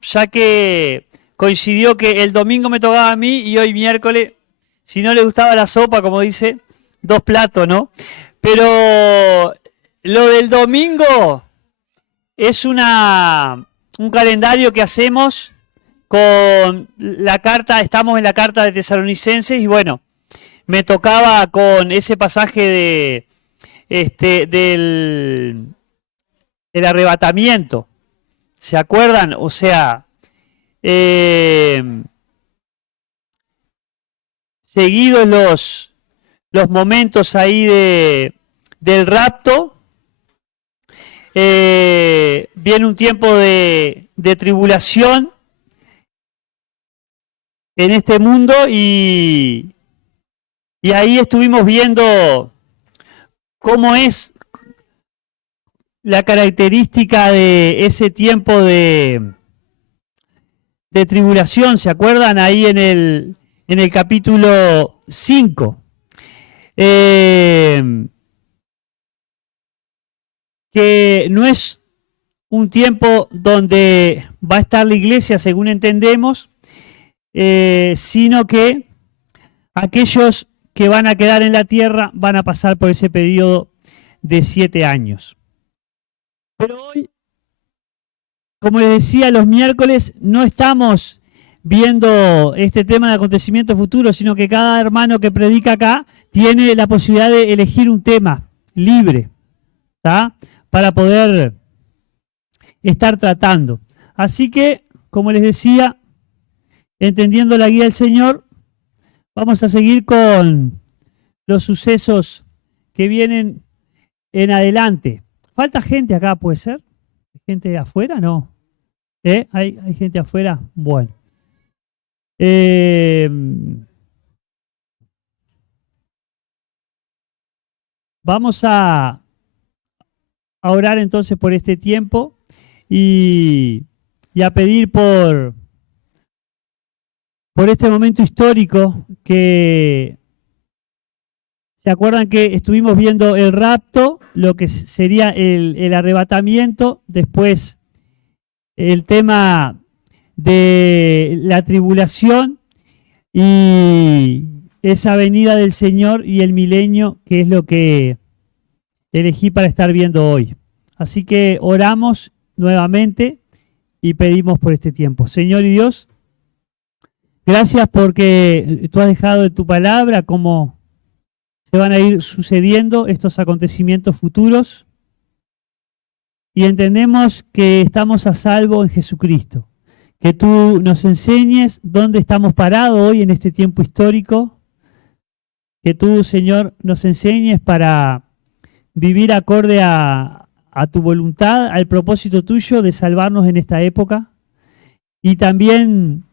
ya que coincidió que el domingo me tocaba a mí y hoy miércoles, si no le gustaba la sopa, como dice, 2 platos, ¿no? Pero lo del domingo es un calendario que hacemos con la carta, estamos en la carta de Tesalonicenses y bueno, me tocaba con ese pasaje del arrebatamiento. ¿Se acuerdan? O sea, seguidos los momentos ahí del rapto, viene un tiempo de tribulación en este mundo y ahí estuvimos viendo cómo es la característica de ese tiempo de tribulación. ¿Se acuerdan? Ahí en el capítulo 5. Que no es un tiempo donde va a estar la iglesia, según entendemos, sino que aquellos que van a quedar en la tierra van a pasar por ese periodo de 7 años. Pero hoy, como les decía, los miércoles no estamos viendo este tema de acontecimientos futuros, sino que cada hermano que predica acá tiene la posibilidad de elegir un tema libre, ¿tá? Para poder estar tratando. Así que, como les decía, entendiendo la guía del Señor, vamos a seguir con los sucesos que vienen en adelante. ¿Falta gente acá, puede ser? ¿Gente de afuera? No. ¿Hay gente afuera? Bueno. Vamos a orar entonces por este tiempo y a pedir por este momento histórico que se acuerdan que estuvimos viendo el rapto, lo que sería el arrebatamiento, después el tema de la tribulación y esa venida del Señor y el milenio, que es lo que elegí para estar viendo hoy. Así que oramos nuevamente y pedimos por este tiempo. Señor y Dios, gracias porque tú has dejado de tu palabra cómo se van a ir sucediendo estos acontecimientos futuros y entendemos que estamos a salvo en Jesucristo. Que tú nos enseñes dónde estamos parados hoy en este tiempo histórico. Que tú, Señor, nos enseñes para vivir acorde a tu voluntad, al propósito tuyo de salvarnos en esta época y también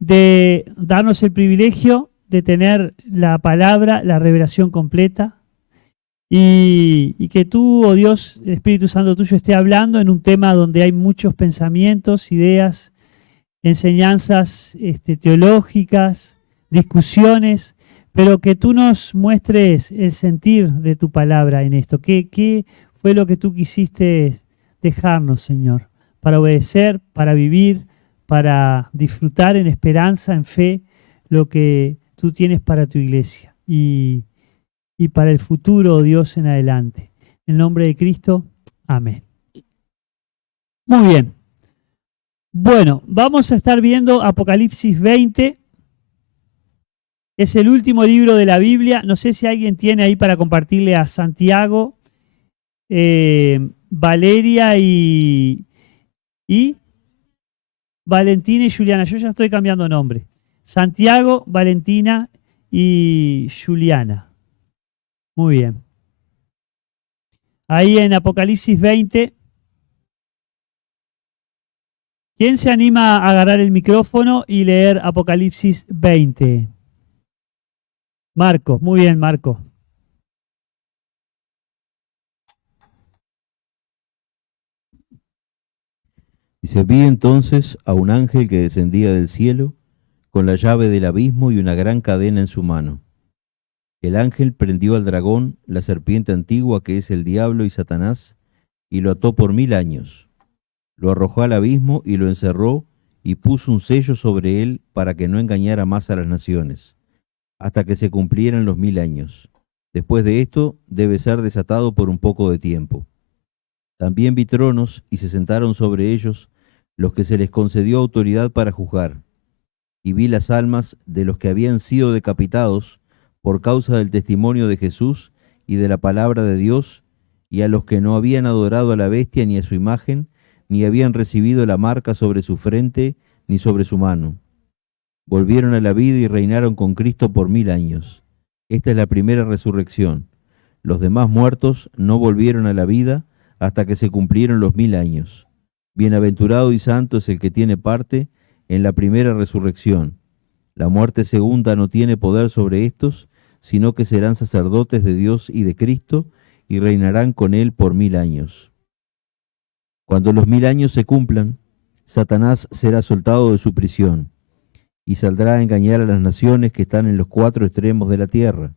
de darnos el privilegio de tener la palabra, la revelación completa y que tú, oh Dios, el Espíritu Santo tuyo esté hablando en un tema donde hay muchos pensamientos, ideas, enseñanzas teológicas, discusiones, pero que tú nos muestres el sentir de tu palabra en esto. ¿Qué fue lo que tú quisiste dejarnos, Señor? Para obedecer, para vivir, para disfrutar en esperanza, en fe, lo que tú tienes para tu iglesia y para el futuro, Dios, en adelante. En el nombre de Cristo, amén. Muy bien. Bueno, vamos a estar viendo Apocalipsis 20. Es el último libro de la Biblia. No sé si alguien tiene ahí para compartirle a Santiago, Valeria y Valentina y Juliana. Yo ya estoy cambiando nombre. Santiago, Valentina y Juliana. Muy bien. Ahí en Apocalipsis 20. ¿Quién se anima a agarrar el micrófono y leer Apocalipsis 20? Marco, muy bien, Marco. Dice, vi entonces a un ángel que descendía del cielo con la llave del abismo y una gran cadena en su mano. El ángel prendió al dragón, la serpiente antigua que es el diablo y Satanás, y lo ató por 1000 años. lo arrojó al abismo y lo encerró y puso un sello sobre él para que no engañara más a las naciones, hasta que se cumplieran los 1000 años. Después de esto debe ser desatado por un poco de tiempo. También vi tronos y se sentaron sobre ellos los que se les concedió autoridad para juzgar. Y vi las almas de los que habían sido decapitados por causa del testimonio de Jesús y de la palabra de Dios, y a los que no habían adorado a la bestia ni a su imagen, ni habían recibido la marca sobre su frente ni sobre su mano. Volvieron a la vida y reinaron con Cristo por 1000 años. Esta es la primera resurrección. Los demás muertos no volvieron a la vida hasta que se cumplieron los 1000 años. Bienaventurado y santo es el que tiene parte en la primera resurrección. La muerte segunda no tiene poder sobre estos, sino que serán sacerdotes de Dios y de Cristo, y reinarán con él por 1000 años. Cuando los 1000 años se cumplan, Satanás será soltado de su prisión, y saldrá a engañar a las naciones que están en los 4 extremos de la tierra,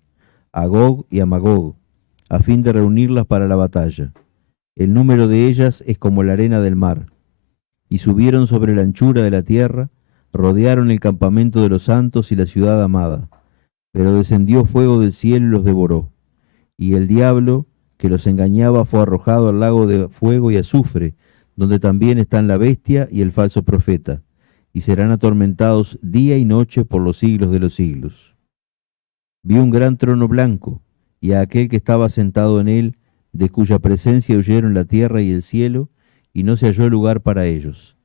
a Gog y a Magog, a fin de reunirlas para la batalla. El número de ellas es como la arena del mar. Y subieron sobre la anchura de la tierra, rodearon el campamento de los santos y la ciudad amada. Pero descendió fuego del cielo y los devoró. Y el diablo que los engañaba fue arrojado al lago de fuego y azufre, donde también están la bestia y el falso profeta, y serán atormentados día y noche por los siglos de los siglos. Vi un gran trono blanco, y a aquel que estaba sentado en él, de cuya presencia huyeron la tierra y el cielo, y no se halló lugar para ellos.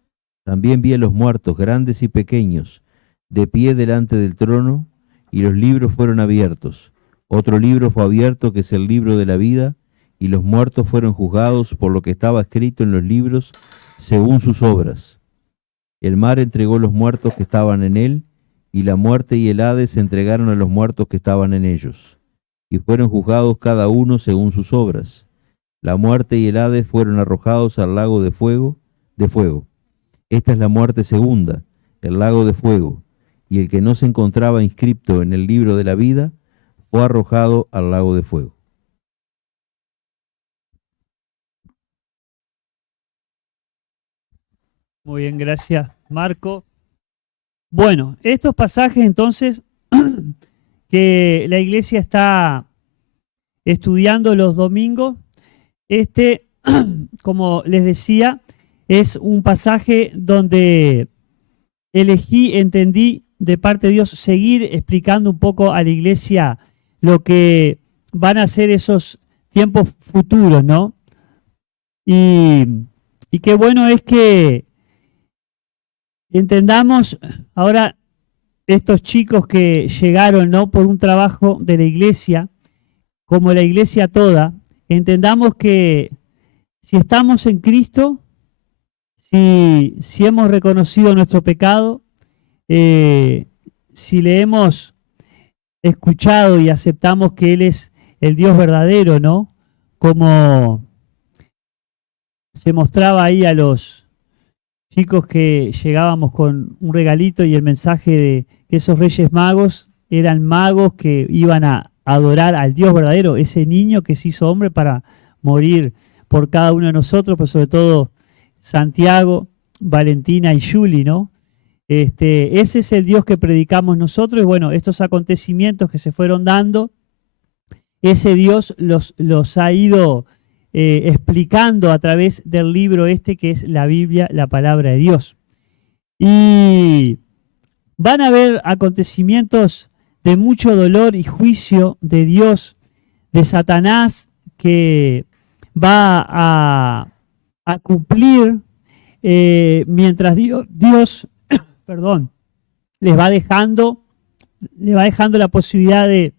También vi a los muertos, grandes y pequeños, de pie delante del trono, y los libros fueron abiertos. Otro libro fue abierto, que es el libro de la vida, y los muertos fueron juzgados por lo que estaba escrito en los libros, según sus obras. El mar entregó los muertos que estaban en él, y la muerte y el Hades entregaron a los muertos que estaban en ellos, y fueron juzgados cada uno según sus obras. La muerte y el Hades fueron arrojados al lago de fuego. Esta es la muerte segunda, el lago de fuego, y el que no se encontraba inscripto en el libro de la vida fue arrojado al lago de fuego. Muy bien, gracias, Marco. Bueno, estos pasajes entonces que la iglesia está estudiando los domingos, como les decía, es un pasaje donde entendí de parte de Dios seguir explicando un poco a la iglesia lo que van a ser esos tiempos futuros, ¿no? Y qué bueno es que entendamos ahora estos chicos que llegaron, ¿no?, por un trabajo de la iglesia, como la iglesia toda, entendamos que si estamos en Cristo, si hemos reconocido nuestro pecado, si le hemos escuchado y aceptamos que Él es el Dios verdadero, ¿no? Como se mostraba ahí a los chicos que llegábamos con un regalito y el mensaje de que esos reyes magos eran magos que iban a adorar al Dios verdadero, ese niño que se hizo hombre para morir por cada uno de nosotros, pero sobre todo Santiago, Valentina y Juli, ¿no? Ese es el Dios que predicamos nosotros, y bueno, estos acontecimientos que se fueron dando, ese Dios los ha ido explicando a través del libro que es la Biblia, la palabra de Dios. Y van a haber acontecimientos de mucho dolor y juicio de Dios, de Satanás, que va a cumplir mientras Dios les va dejando la posibilidad de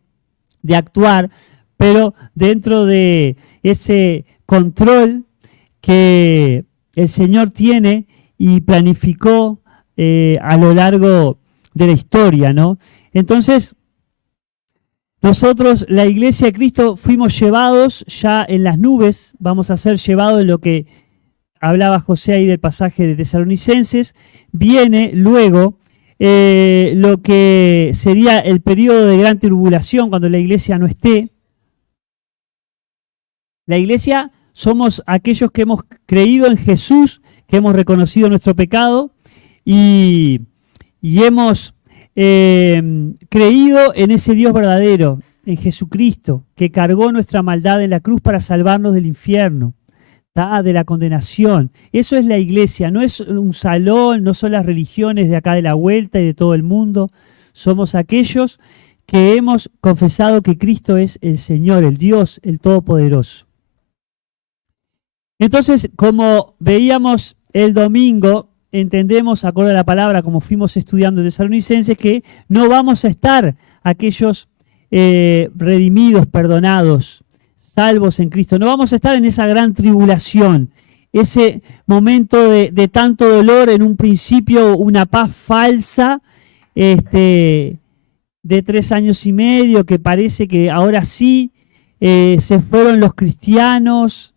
actuar, pero dentro de ese control que el Señor tiene y planificó a lo largo de la historia, ¿no? Entonces, nosotros, la Iglesia de Cristo, fuimos llevados ya en las nubes, vamos a ser llevados en lo que hablaba José ahí del pasaje de Tesalonicenses. Viene luego lo que sería el periodo de gran tribulación, cuando la Iglesia no esté. La Iglesia somos aquellos que hemos creído en Jesús, que hemos reconocido nuestro pecado y hemos creído en ese Dios verdadero, en Jesucristo, que cargó nuestra maldad en la cruz para salvarnos del infierno, de la condenación. Eso es la iglesia, no es un salón, no son las religiones de acá de la vuelta y de todo el mundo. Somos aquellos que hemos confesado que Cristo es el Señor, el Dios, el Todopoderoso. Entonces, como veíamos el domingo, entendemos, acorde a la palabra, como fuimos estudiando de Tesalonicenses, que no vamos a estar aquellos redimidos, perdonados, salvos en Cristo. No vamos a estar en esa gran tribulación, ese momento de tanto dolor, en un principio una paz falsa, de 3 años y medio, que parece que ahora sí se fueron los cristianos,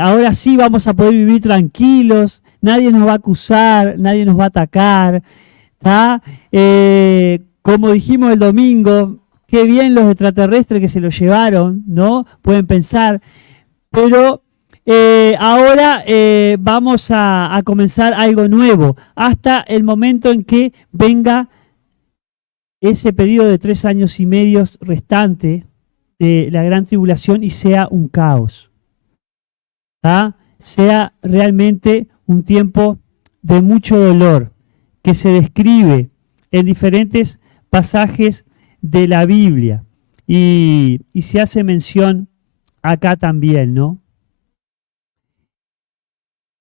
ahora sí vamos a poder vivir tranquilos, nadie nos va a acusar, nadie nos va a atacar, ¿tá? Como dijimos el domingo, qué bien los extraterrestres que se lo llevaron, ¿no? Pueden pensar, pero ahora vamos a comenzar algo nuevo, hasta el momento en que venga ese periodo de 3 años y medio restante de la gran tribulación y sea un caos, ¿tá? Sea realmente un tiempo de mucho dolor, que se describe en diferentes pasajes de la Biblia y se hace mención acá también, ¿no?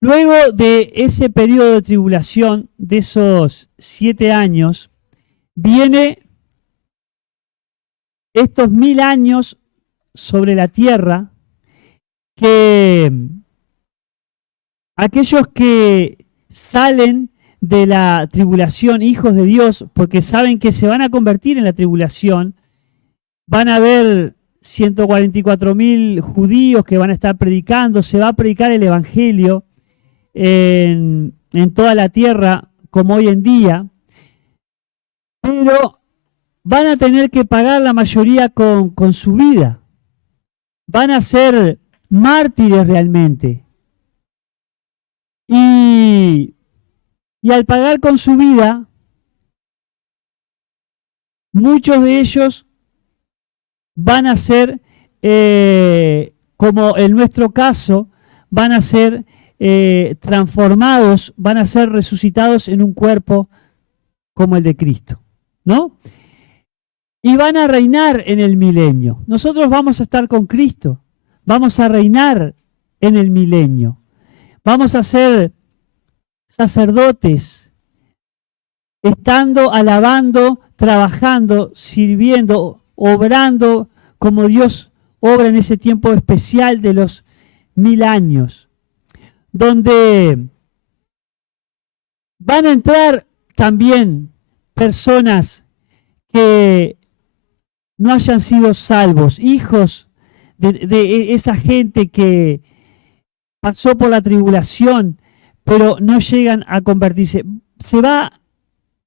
Luego de ese periodo de tribulación, de esos 7 años, viene estos 1000 años sobre la tierra, que aquellos que salen de la tribulación, hijos de Dios, porque saben que se van a convertir en la tribulación, van a haber 144.000 judíos que van a estar predicando, se va a predicar el evangelio en toda la tierra como hoy en día, pero van a tener que pagar la mayoría con su vida, van a ser mártires realmente. Y al pagar con su vida, muchos de ellos van a ser, como en nuestro caso, van a ser transformados, van a ser resucitados en un cuerpo como el de Cristo, ¿no? Y van a reinar en el milenio. Nosotros vamos a estar con Cristo, vamos a reinar en el milenio. Vamos a ser sacerdotes, estando, alabando, trabajando, sirviendo, obrando como Dios obra en ese tiempo especial de los 1000 años, donde van a entrar también personas que no hayan sido salvos, hijos de esa gente que pasó por la tribulación, pero no llegan a convertirse. Se va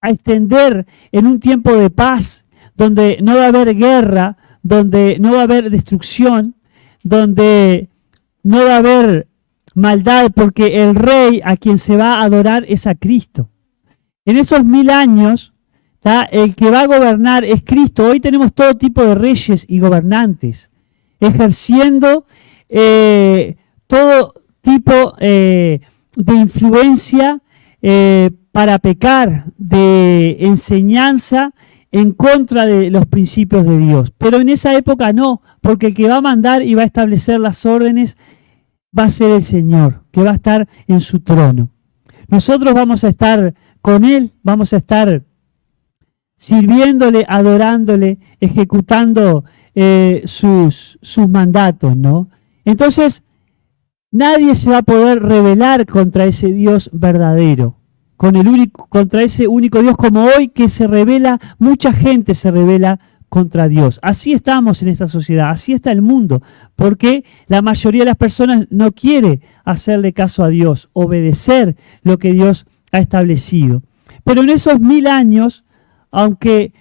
a extender en un tiempo de paz, donde no va a haber guerra, donde no va a haber destrucción, donde no va a haber maldad, porque el rey a quien se va a adorar es a Cristo. En esos 1000 años, el que va a gobernar es Cristo. Hoy tenemos todo tipo de reyes y gobernantes, ejerciendo todo tipo de influencia para pecar, de enseñanza en contra de los principios de Dios. Pero en esa época no, porque el que va a mandar y va a establecer las órdenes va a ser el Señor, que va a estar en su trono. Nosotros vamos a estar con Él, vamos a estar sirviéndole, adorándole, ejecutando sus mandatos, ¿no? Entonces, nadie se va a poder rebelar contra ese Dios verdadero, contra ese único Dios, como hoy que se revela, mucha gente se revela contra Dios. Así estamos en esta sociedad, así está el mundo, porque la mayoría de las personas no quiere hacerle caso a Dios, obedecer lo que Dios ha establecido. Pero en esos 1000 años, aunque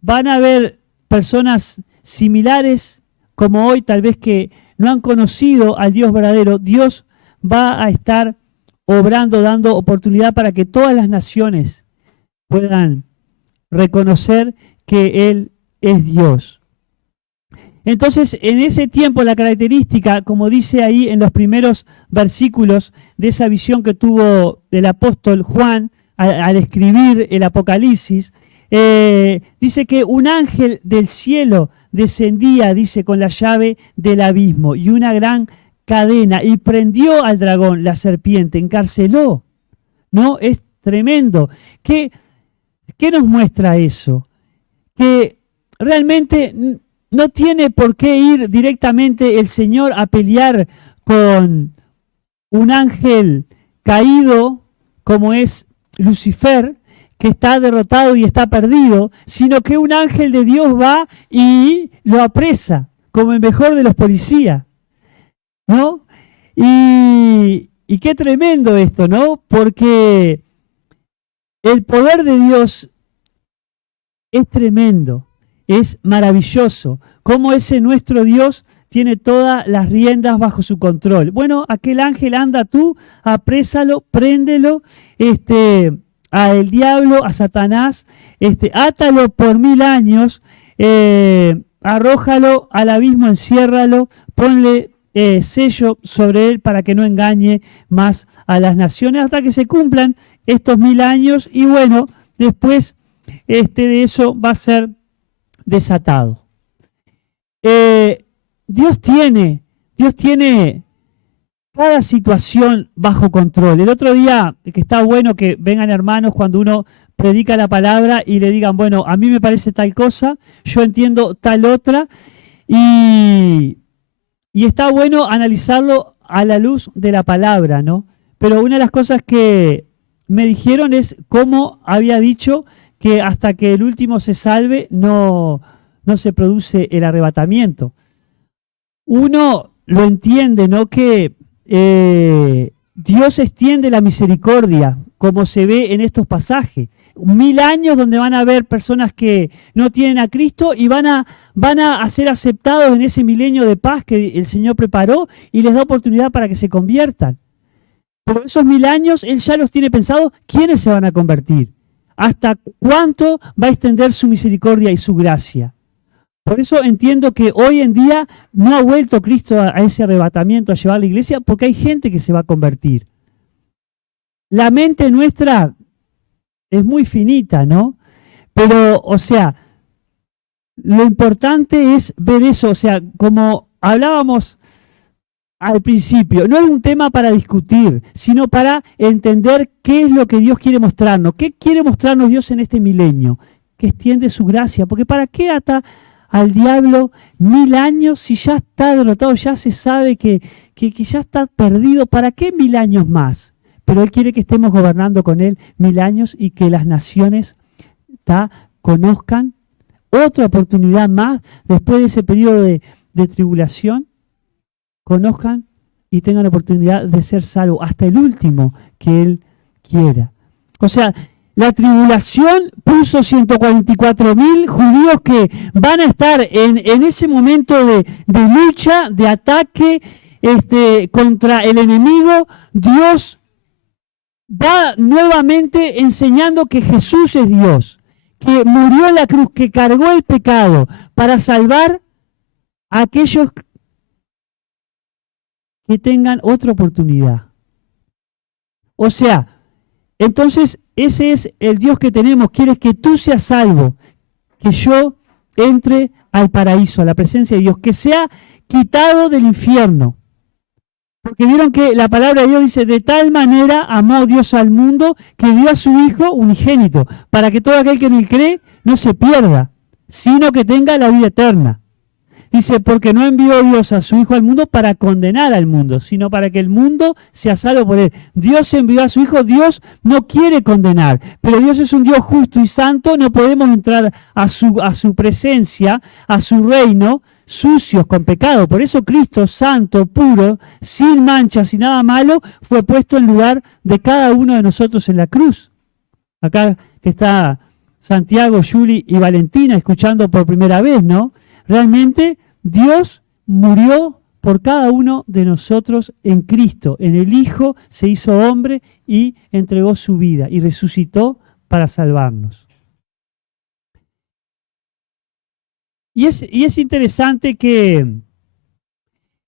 van a haber personas similares como hoy, tal vez que no han conocido al Dios verdadero, Dios va a estar obrando, dando oportunidad para que todas las naciones puedan reconocer que Él es Dios. Entonces, en ese tiempo, la característica, como dice ahí en los primeros versículos de esa visión que tuvo el apóstol Juan al escribir el Apocalipsis, dice que un ángel del cielo descendía, dice, con la llave del abismo y una gran cadena y prendió al dragón, la serpiente, encarceló. ¿No? Es tremendo. ¿Qué nos muestra eso? Que realmente no tiene por qué ir directamente el Señor a pelear con un ángel caído como es Lucifer, que está derrotado y está perdido, sino que un ángel de Dios va y lo apresa, como el mejor de los policías, ¿no? Y qué tremendo esto, ¿no? Porque el poder de Dios es tremendo, es maravilloso. Cómo ese nuestro Dios tiene todas las riendas bajo su control. Bueno, aquel ángel, anda tú, aprésalo, préndelo, al diablo, a Satanás, átalo por 1000 años, arrójalo al abismo, enciérralo, ponle sello sobre él para que no engañe más a las naciones hasta que se cumplan estos 1000 años y bueno, después de eso va a ser desatado. Dios tiene cada situación bajo control. El otro día, que está bueno que vengan hermanos cuando uno predica la palabra y le digan, bueno, a mí me parece tal cosa, yo entiendo tal otra, y está bueno analizarlo a la luz de la palabra, ¿no? Pero una de las cosas que me dijeron es cómo había dicho que hasta que el último se salve no se produce el arrebatamiento. Uno lo entiende, ¿no? Que Dios extiende la misericordia, como se ve en estos pasajes. 1000 años donde van a haber personas que no tienen a Cristo y van a ser aceptados en ese milenio de paz que el Señor preparó y les da oportunidad para que se conviertan. Pero esos 1000 años, Él ya los tiene pensado quiénes se van a convertir. ¿Hasta cuánto va a extender su misericordia y su gracia? Por eso entiendo que hoy en día no ha vuelto Cristo a ese arrebatamiento, a llevar a la iglesia, porque hay gente que se va a convertir. La mente nuestra es muy finita, ¿no? Pero, o sea, lo importante es ver eso, o sea, como hablábamos al principio, no es un tema para discutir, sino para entender qué es lo que Dios quiere mostrarnos. ¿Qué quiere mostrarnos Dios en este milenio? Que extiende su gracia, porque ¿para qué ata al diablo 1000 años si ya está derrotado, ya se sabe que ya está perdido? ¿Para qué 1000 años más? Pero Él quiere que estemos gobernando con Él 1000 años y que las naciones conozcan otra oportunidad más después de ese periodo de tribulación, conozcan y tengan la oportunidad de ser salvos hasta el último que Él quiera. O sea, la tribulación puso 144.000 judíos que van a estar en ese momento de lucha, de ataque contra el enemigo. Dios va nuevamente enseñando que Jesús es Dios, que murió en la cruz, que cargó el pecado para salvar a aquellos que tengan otra oportunidad. O sea, entonces ese es el Dios que tenemos. Quieres que tú seas salvo, que yo entre al paraíso, a la presencia de Dios, que sea quitado del infierno. Porque vieron que la palabra de Dios dice, de tal manera amó Dios al mundo que dio a su Hijo unigénito, para que todo aquel que en él cree no se pierda, sino que tenga la vida eterna. Dice, porque no envió Dios a su Hijo al mundo para condenar al mundo, sino para que el mundo sea salvo por él. Dios envió a su Hijo, Dios no quiere condenar, pero Dios es un Dios justo y santo, no podemos entrar a su presencia, a su reino, sucios con pecado. Por eso Cristo, santo, puro, sin mancha, sin nada malo, fue puesto en lugar de cada uno de nosotros en la cruz. Acá que está Santiago, Juli y Valentina escuchando por primera vez, ¿no? Realmente Dios murió por cada uno de nosotros en Cristo. En el Hijo se hizo hombre y entregó su vida y resucitó para salvarnos. Y es interesante que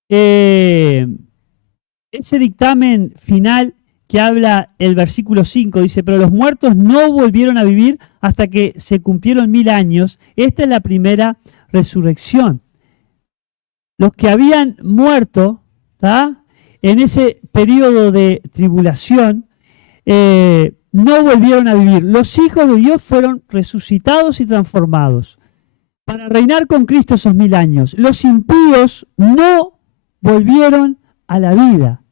ese dictamen final que habla el versículo 5, dice, pero los muertos no volvieron a vivir hasta que se cumplieron 1000 años. Esta es la primera resurrección. Los que habían muerto, ¿tá?, en ese periodo de tribulación, no volvieron a vivir. Los hijos de Dios fueron resucitados y transformados para reinar con Cristo esos 1000 años. Los impíos no volvieron a la vida,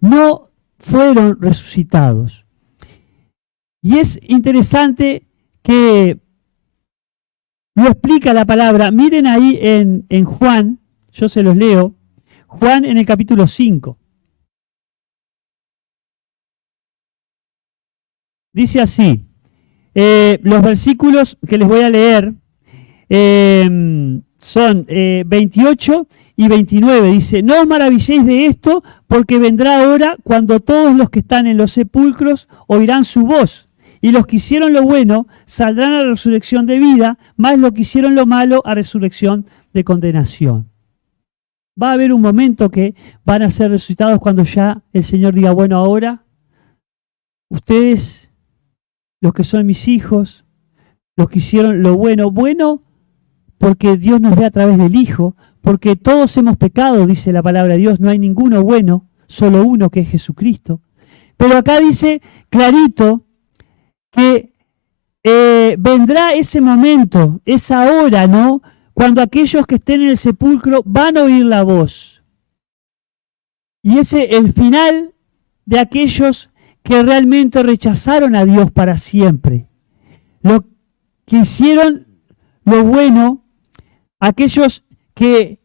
no fueron resucitados. Y es interesante que lo explica la palabra. Miren ahí en Juan, yo se los leo, Juan en el capítulo 5. Dice así, los versículos que les voy a leer son 28 y 29. Dice, no os maravilléis de esto, porque vendrá hora cuando todos los que están en los sepulcros oirán su voz, y los que hicieron lo bueno saldrán a resurrección de vida, más los que hicieron lo malo a resurrección de condenación. Va a haber un momento que van a ser resucitados cuando ya el Señor diga, bueno, ahora ustedes, los que son mis hijos, los que hicieron lo bueno, bueno porque Dios nos ve a través del Hijo, porque todos hemos pecado, dice la palabra de Dios, no hay ninguno bueno, solo uno que es Jesucristo. Pero acá dice clarito que vendrá ese momento, esa hora, ¿no?, cuando aquellos que estén en el sepulcro van a oír la voz. Y ese es el final de aquellos que realmente rechazaron a Dios para siempre. Los que hicieron lo bueno, aquellos que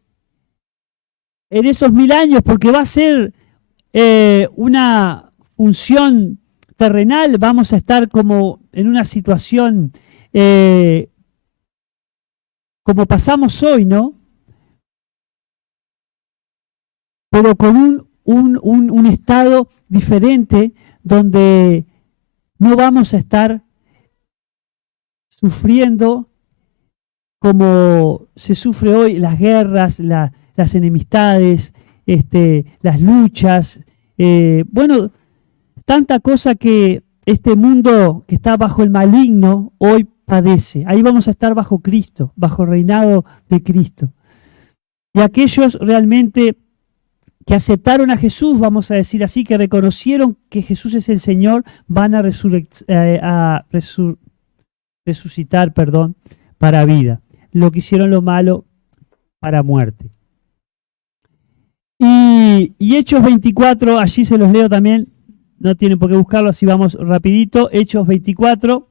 en esos 1000 años, porque va a ser una función terrenal, vamos a estar como en una situación como pasamos hoy, ¿no? Pero con un estado diferente donde no vamos a estar sufriendo como se sufre hoy, las guerras, las enemistades, las luchas, bueno, tanta cosa que este mundo que está bajo el maligno hoy padece. Ahí vamos a estar bajo Cristo, bajo el reinado de Cristo. Y aquellos realmente que aceptaron a Jesús, vamos a decir así, que reconocieron que Jesús es el Señor, van a resucitar, para vida. Lo que hicieron lo malo, para muerte. Y Hechos 24, allí se los leo también, no tienen por qué buscarlo, así vamos rapidito. Hechos 24,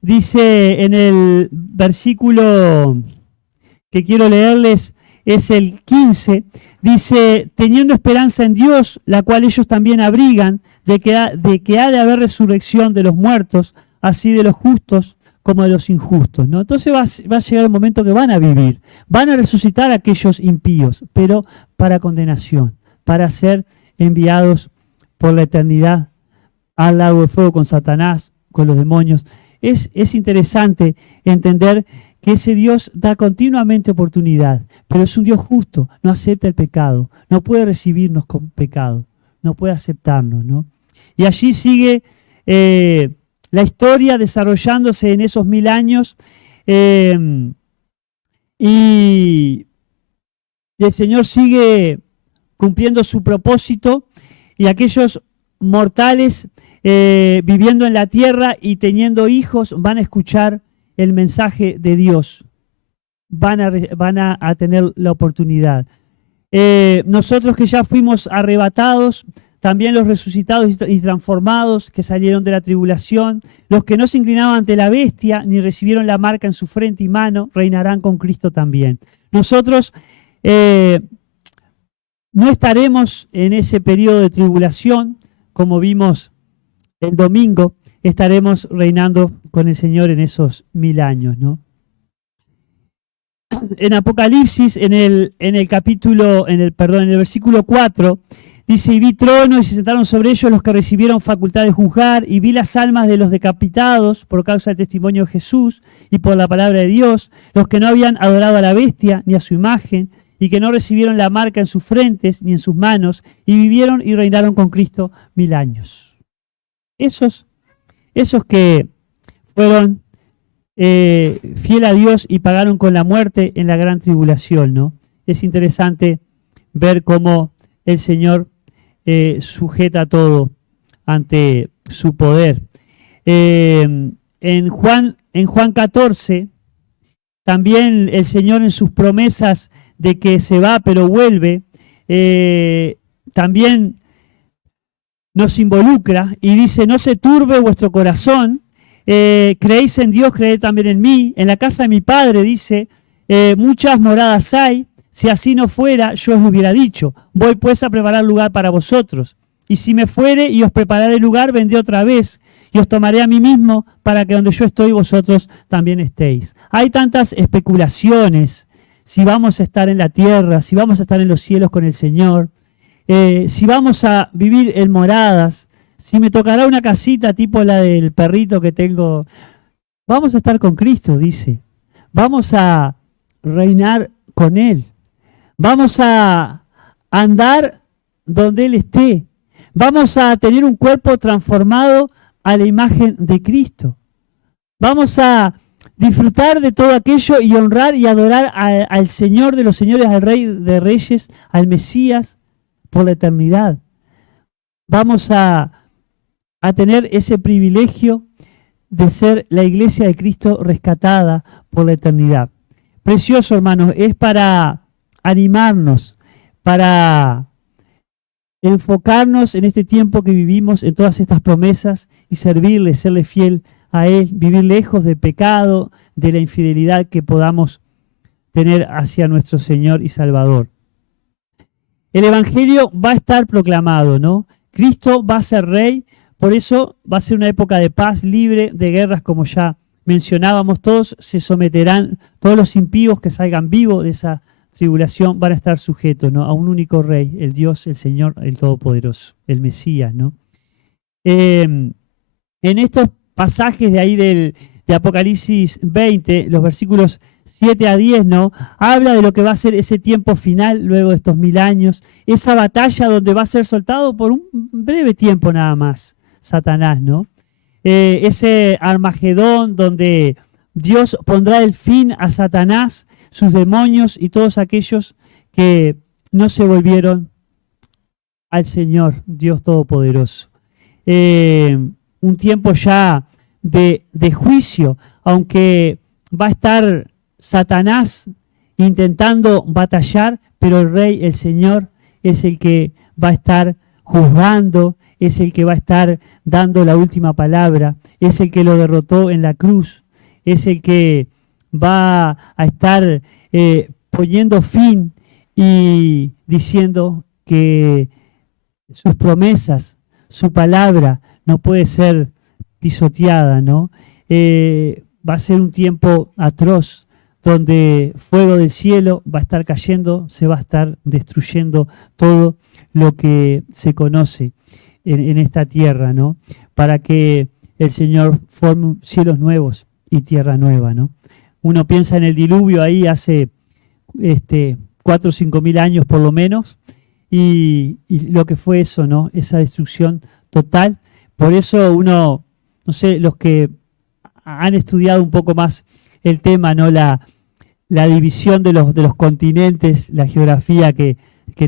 dice en el versículo que quiero leerles, es el 15, dice, teniendo esperanza en Dios, la cual ellos también abrigan, de que ha de haber resurrección de los muertos, así de los justos como de los injustos, ¿no? Entonces va a llegar un momento que van a vivir, van a resucitar a aquellos impíos, pero para condenación, para ser enviados por la eternidad al lago de fuego con Satanás, con los demonios. Es interesante entender que ese Dios da continuamente oportunidad, pero es un Dios justo, no acepta el pecado, no puede recibirnos con pecado, no puede aceptarnos, ¿no? Y allí sigue la historia desarrollándose en esos 1000 años y el Señor sigue cumpliendo su propósito y aquellos mortales viviendo en la tierra y teniendo hijos van a escuchar el mensaje de Dios, van a tener la oportunidad. Nosotros que ya fuimos arrebatados, también los resucitados y transformados que salieron de la tribulación, los que no se inclinaban ante la bestia ni recibieron la marca en su frente y mano, reinarán con Cristo también. Nosotros no estaremos en ese periodo de tribulación, como vimos el domingo, estaremos reinando con el Señor en esos 1000 años, ¿no? en Apocalipsis, en el versículo 4, dice, y vi trono y se sentaron sobre ellos los que recibieron facultad de juzgar, y vi las almas de los decapitados por causa del testimonio de Jesús y por la palabra de Dios, los que no habían adorado a la bestia ni a su imagen, y que no recibieron la marca en sus frentes ni en sus manos, y vivieron y reinaron con Cristo 1000 años. Esos que fueron fiel a Dios y pagaron con la muerte en la gran tribulación, ¿no? Es interesante ver cómo el Señor sujeta todo ante su poder. En Juan 14, también el Señor en sus promesas de que se va pero vuelve, también nos involucra y dice, no se turbe vuestro corazón, creéis en Dios, creed también en mí. En la casa de mi Padre, dice, muchas moradas hay. Si así no fuera, yo os lo hubiera dicho. Voy pues a preparar lugar para vosotros. Y si me fuere y os prepararé lugar, vendré otra vez y os tomaré a mí mismo para que donde yo estoy vosotros también estéis. Hay tantas especulaciones, si vamos a estar en la tierra, si vamos a estar en los cielos con el Señor, si vamos a vivir en moradas, si me tocará una casita tipo la del perrito que tengo. Vamos a estar con Cristo, dice. Vamos a reinar con Él. Vamos a andar donde Él esté. Vamos a tener un cuerpo transformado a la imagen de Cristo. Vamos a disfrutar de todo aquello y honrar y adorar al Señor de los señores, al Rey de Reyes, al Mesías, por la eternidad. Vamos a tener ese privilegio de ser la iglesia de Cristo rescatada por la eternidad. Precioso, hermanos, es para animarnos, para enfocarnos en este tiempo que vivimos, en todas estas promesas y servirle, serle fiel a Él, vivir lejos del pecado, de la infidelidad que podamos tener hacia nuestro Señor y Salvador. El Evangelio va a estar proclamado, ¿no? Cristo va a ser Rey, por eso va a ser una época de paz, libre de guerras, como ya mencionábamos. Todos se someterán, todos los impíos que salgan vivos de esa tribulación van a estar sujetos, ¿no?, a un único Rey, el Dios, el Señor, el Todopoderoso, el Mesías, ¿no? En estos pasajes de ahí de Apocalipsis 20, los versículos 7 a 10, ¿no?, habla de lo que va a ser ese tiempo final luego de estos 1000 años, esa batalla donde va a ser soltado por un breve tiempo nada más Satanás, ¿no? Ese Armagedón donde Dios pondrá el fin a Satanás, sus demonios y todos aquellos que no se volvieron al Señor, Dios Todopoderoso. Un tiempo ya de juicio, aunque va a estar Satanás intentando batallar, pero el Rey, el Señor, es el que va a estar juzgando, es el que va a estar dando la última palabra, es el que lo derrotó en la cruz, es el que va a estar poniendo fin y diciendo que sus promesas, su palabra no puede ser pisoteada, ¿no? Va a ser un tiempo atroz donde fuego del cielo va a estar cayendo, se va a estar destruyendo todo lo que se conoce en esta tierra, ¿no? Para que el Señor forme cielos nuevos y tierra nueva, ¿no? Uno piensa en el diluvio ahí hace 4 o 5 mil años por lo menos, y lo que fue eso, ¿no? Esa destrucción total. Por eso uno, no sé, los que han estudiado un poco más el tema, ¿no?, la división de los continentes, la geografía que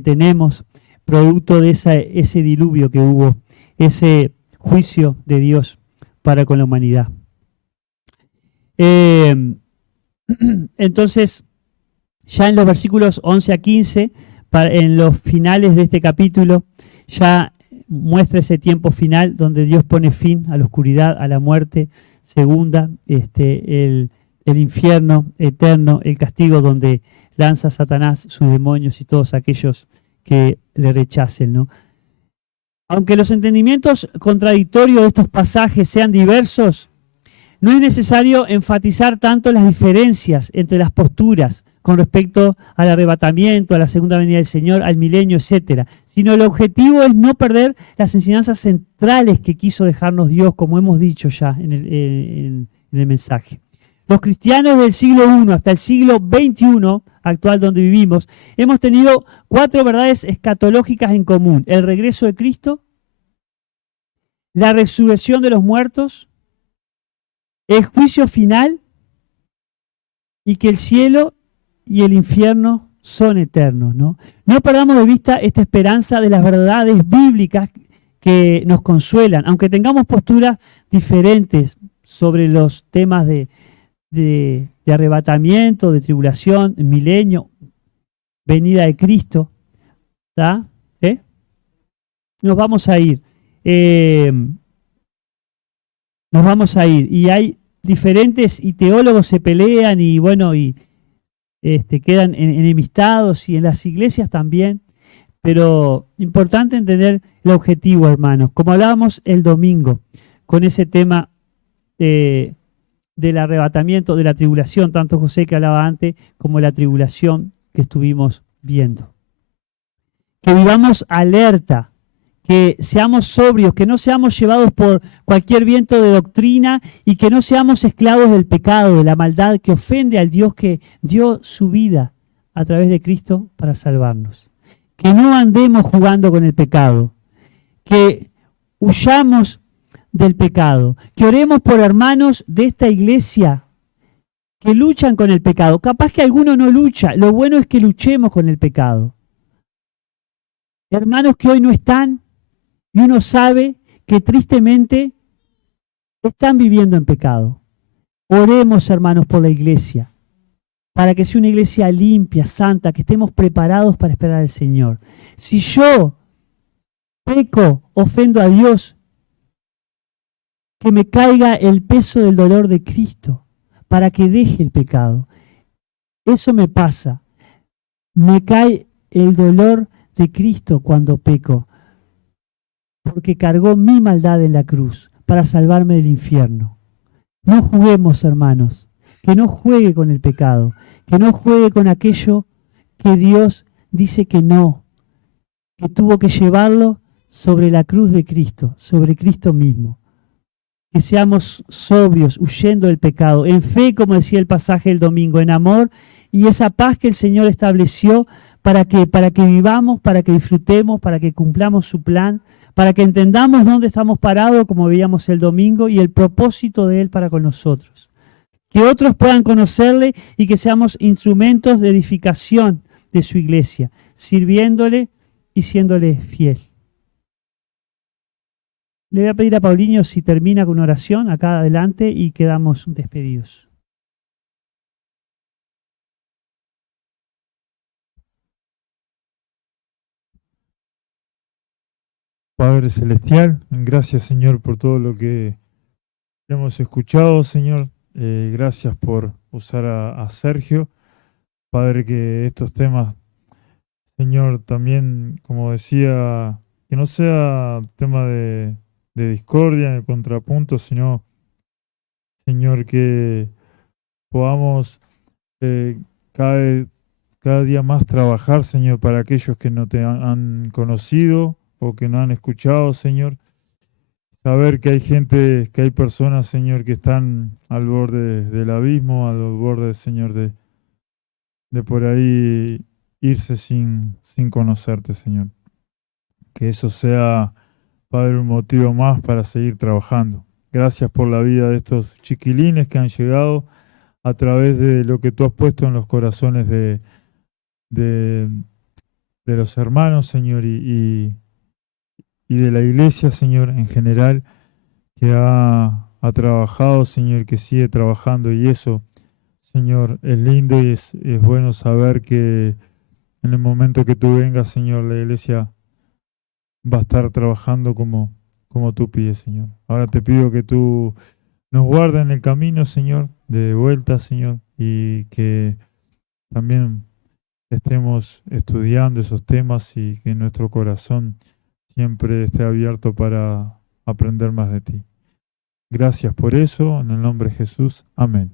tenemos, producto de ese diluvio que hubo, ese juicio de Dios para con la humanidad. Entonces, ya en los versículos 11 a 15, en los finales de este capítulo, ya muestra ese tiempo final donde Dios pone fin a la oscuridad, a la muerte segunda, el infierno eterno, el castigo donde lanza Satanás sus demonios y todos aquellos que le rechacen, ¿no? Aunque los entendimientos contradictorios de estos pasajes sean diversos, No es necesario enfatizar tanto las diferencias entre las posturas con respecto al arrebatamiento, a la segunda venida del Señor, al milenio, etcétera, sino el objetivo es no perder las enseñanzas centrales que quiso dejarnos Dios, como hemos dicho ya en el mensaje. Los cristianos del siglo I hasta el siglo XXI, actual donde vivimos, hemos tenido 4 verdades escatológicas en común: el regreso de Cristo, la resurrección de los muertos, el juicio final y que el cielo y el infierno son eternos, ¿no? No perdamos de vista esta esperanza de las verdades bíblicas que nos consuelan, aunque tengamos posturas diferentes sobre los temas de arrebatamiento, de tribulación, milenio, venida de Cristo, ¿tá? Nos vamos a ir. Nos vamos a ir. Y hay diferentes, y teólogos se pelean, y bueno, y quedan enemistados, y en las iglesias también. Pero importante entender el objetivo, hermanos. Como hablábamos el domingo, con ese tema del arrebatamiento, de la tribulación, tanto José que hablaba antes, como la tribulación que estuvimos viendo. Que vivamos alerta, que seamos sobrios, que no seamos llevados por cualquier viento de doctrina y que no seamos esclavos del pecado, de la maldad que ofende al Dios que dio su vida a través de Cristo para salvarnos. Que no andemos jugando con el pecado, que huyamos del pecado, que oremos por hermanos de esta iglesia que luchan con el pecado. Capaz que alguno no lucha, lo bueno es que luchemos con el pecado. Hermanos que hoy no están, y uno sabe que tristemente están viviendo en pecado. Oremos, hermanos, por la iglesia, para que sea una iglesia limpia, santa, que estemos preparados para esperar al Señor. Si yo peco, ofendo a Dios, que me caiga el peso del dolor de Cristo, para que deje el pecado. Eso me pasa. Me cae el dolor de Cristo cuando peco, porque cargó mi maldad en la cruz para salvarme del infierno. No juguemos, hermanos, que no juegue con el pecado, que no juegue con aquello que Dios dice que no, que tuvo que llevarlo sobre la cruz de Cristo, sobre Cristo mismo. Que seamos sobrios, huyendo del pecado, en fe, como decía el pasaje del domingo, en amor, y esa paz que el Señor estableció para que vivamos, para que disfrutemos, para que cumplamos su plan, para que entendamos dónde estamos parados, como veíamos el domingo, y el propósito de Él para con nosotros. Que otros puedan conocerle y que seamos instrumentos de edificación de su iglesia, sirviéndole y siéndole fiel. Le voy a pedir a Paulinho si termina con una oración acá adelante y quedamos despedidos. Padre Celestial, gracias Señor por todo lo que hemos escuchado, Señor. Gracias por usar a Sergio. Padre, que estos temas, Señor, también, como decía, que no sea tema de discordia, de contrapunto, sino, Señor, que podamos cada día más trabajar, Señor, para aquellos que no te han conocido o que no han escuchado, Señor. Saber que hay gente, que hay personas, Señor, que están al borde del abismo, al borde, Señor, de por ahí irse sin conocerte, Señor. Que eso sea, Padre, un motivo más para seguir trabajando. Gracias por la vida de estos chiquilines que han llegado a través de lo que tú has puesto en los corazones de los hermanos, Señor, y de la iglesia, Señor, en general, que ha trabajado, Señor, que sigue trabajando, y eso, Señor, es lindo y es bueno saber que en el momento que tú vengas, Señor, la iglesia va a estar trabajando como tú pides, Señor. Ahora te pido que tú nos guardes en el camino, Señor, de vuelta, Señor, y que también estemos estudiando esos temas y que nuestro corazón siempre esté abierto para aprender más de ti. Gracias por eso, en el nombre de Jesús. Amén.